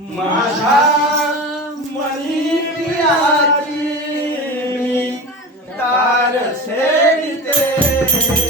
माझ्या मनी प्रियाची मी तार सेडिते.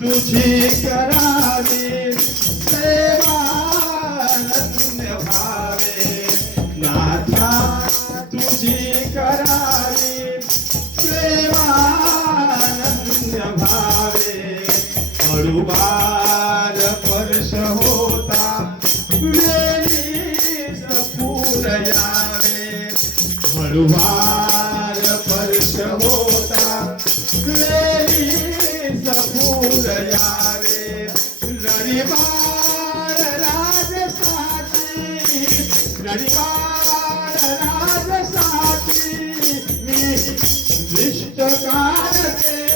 तुझी करावी सेवा नन्य भावे नाथा तुझी करावी सेवा नन्य भावे हळुबार वर्ष होता वेळी सपूर यावे. हळुवार वर्ष होता वेळी सपूर यावे. रविवार राजसाठी रविवार राजसाठी मी दृष्ट कारते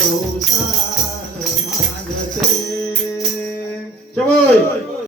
संसार मागते. जय